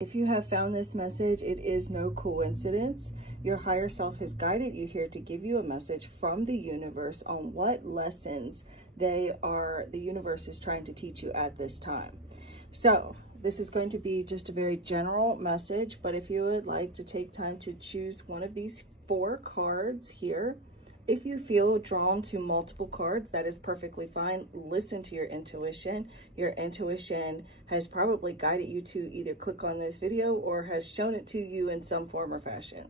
If you have found this message, it is no coincidence. Your higher self has guided you here to give you a message from the universe on what lessons the universe is trying to teach you at this time. So this is going to be just a very general message, but if you would like to take time to choose one of these 4 cards here, if you feel drawn to multiple cards, that is perfectly fine. Listen to your intuition. Your intuition has probably guided you to either click on this video or has shown it to you in some form or fashion.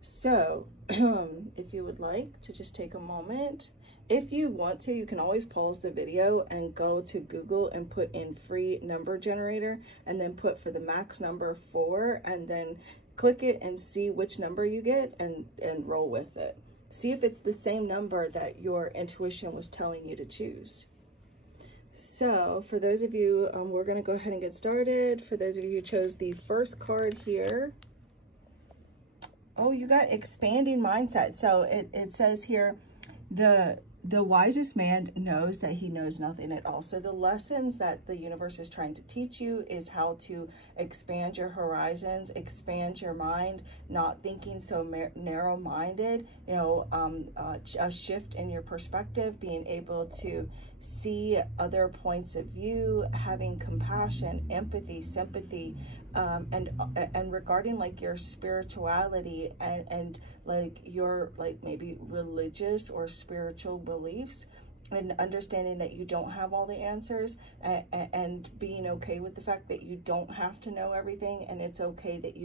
So if you would like to just take a moment, if you want to, you can always pause the video and go to Google and put in free number generator and then put for the max number 4 and then click it and see which number you get and roll with it. See if it's the same number that your intuition was telling you to choose. So for those of you, we're going to go ahead and get started. For those of you who chose the first card here, oh, you got expanding mindset. So it says here, the wisest man knows that he knows nothing at all. So the lessons that the universe is trying to teach you is how to expand your horizons, expand your mind, not thinking so narrow-minded, you know, a shift in your perspective, being able to see other points of view, having compassion, empathy, sympathy, and regarding like your spirituality and like your like maybe religious or spiritual beliefs, and understanding that you don't have all the answers, and being okay with the fact that you don't have to know everything, and it's okay that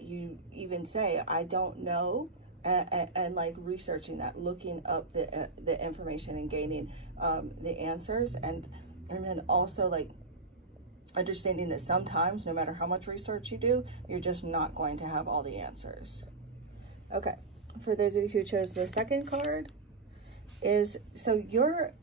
you even say I don't know, and like researching that, looking up the information and gaining the answers, and then also like understanding that sometimes no matter how much research you do, you're just not going to have all the answers. Okay, for those of you who chose the second card, is so your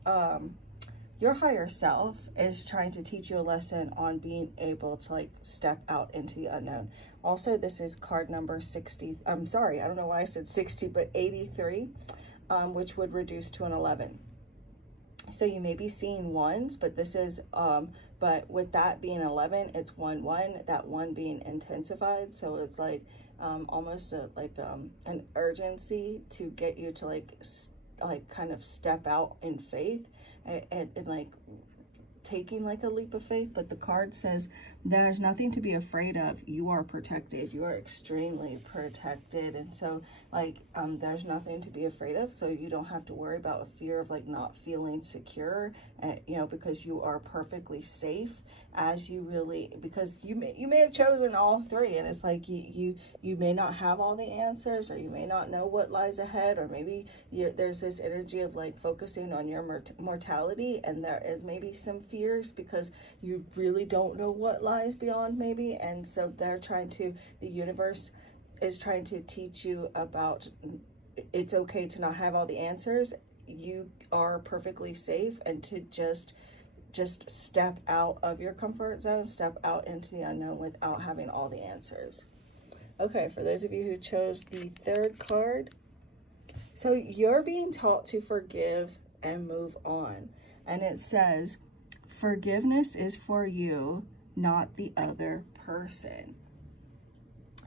higher self is trying to teach you a lesson on being able to like step out into the unknown. Also, this is card number 60. I'm sorry, I don't know why I said 60, but 83, which would reduce to an 11. So you may be seeing ones, but this is, but with that being 11, it's 1, 1, that 1 being intensified. So it's like almost an urgency to get you to like kind of step out in faith and like taking like a leap of faith. But the card says there's nothing to be afraid of. You are protected. You are extremely protected. And so like there's nothing to be afraid of. So you don't have to worry about a fear of like not feeling secure, you know, because you are perfectly safe as you really, because you may have chosen all 3, and it's like you may not have all the answers, or you may not know what lies ahead, or maybe there's this energy of like focusing on your mortality, and there is maybe some fears because you really don't know what lies beyond maybe. And so the universe is trying to teach you about it's okay to not have all the answers. You are perfectly safe, and to just step out of your comfort zone, step out into the unknown without having all the answers. Okay, for those of you who chose the third card, so you're being taught to forgive and move on. And it says, forgiveness is for you, not the other person.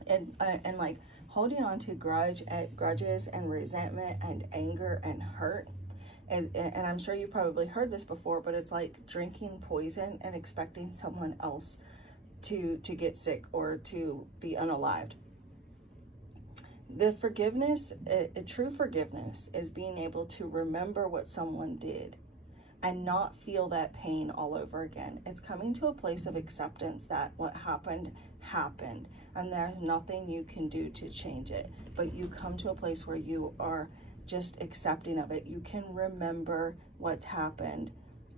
And like holding on to grudges and resentment and anger and hurt. And I'm sure you probably heard this before, but it's like drinking poison and expecting someone else to get sick or to be unalived. The forgiveness, true forgiveness, is being able to remember what someone did and not feel that pain all over again. It's coming to a place of acceptance that what happened, happened, and there's nothing you can do to change it. But you come to a place where you are just accepting of it. You can remember what's happened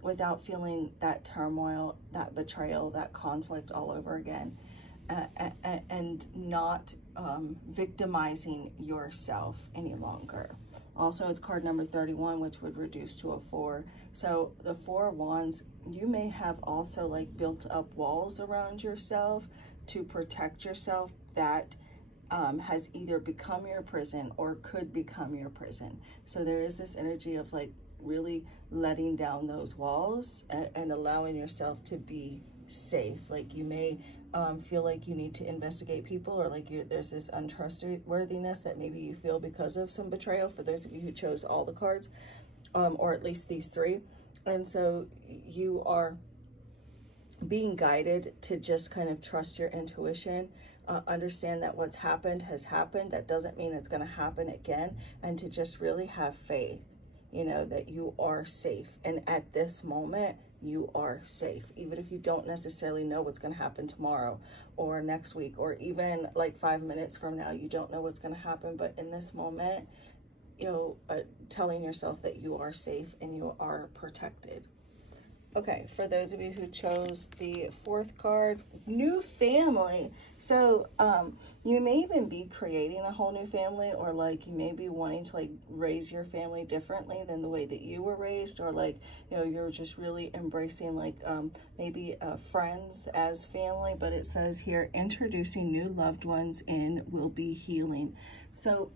without feeling that turmoil, that betrayal, that conflict all over again, and not victimizing yourself any longer. Also, it's card number 31, which would reduce to a 4. So the 4 of Wands, you may have also like built up walls around yourself to protect yourself that has either become your prison or could become your prison. So there is this energy of like really letting down those walls and allowing yourself to be safe. Like you may feel like you need to investigate people, or like there's this untrustworthiness that maybe you feel because of some betrayal, for those of you who chose all the cards, or at least these three. And so you are being guided to just kind of trust your intuition, understand that what's happened has happened. That doesn't mean it's going to happen again, and to just really have faith, you know, that you are safe. And at this moment, you are safe. Even if you don't necessarily know what's going to happen tomorrow or next week, or even like 5 minutes from now, you don't know what's going to happen. But in this moment, you know, telling yourself that you are safe and you are protected. Okay, for those of you who chose the fourth card, new family. So you may even be creating a whole new family, or like you may be wanting to like raise your family differently than the way that you were raised, or like, you know, you're just really embracing like maybe friends as family. But it says here, introducing new loved ones in will be healing. So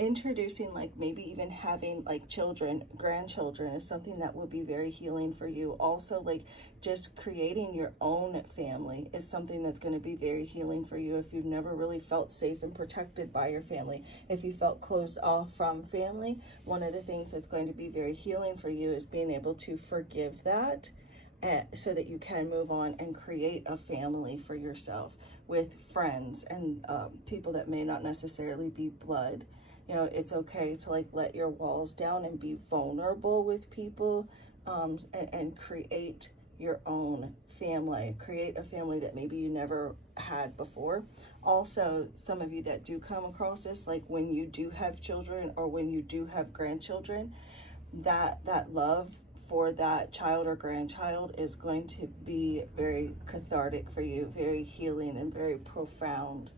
introducing, like maybe even having like children, grandchildren, is something that will be very healing for you. Also, like just creating your own family is something that's going to be very healing for you. If you've never really felt safe and protected by your family, if you felt closed off from family, one of the things that's going to be very healing for you is being able to forgive that, so that you can move on and create a family for yourself with friends and people that may not necessarily be blood. You know, it's okay to like let your walls down and be vulnerable with people, and create your own family. Create a family that maybe you never had before. Also, some of you that do come across this, like when you do have children or when you do have grandchildren, that love for that child or grandchild is going to be very cathartic for you, very healing and very profound.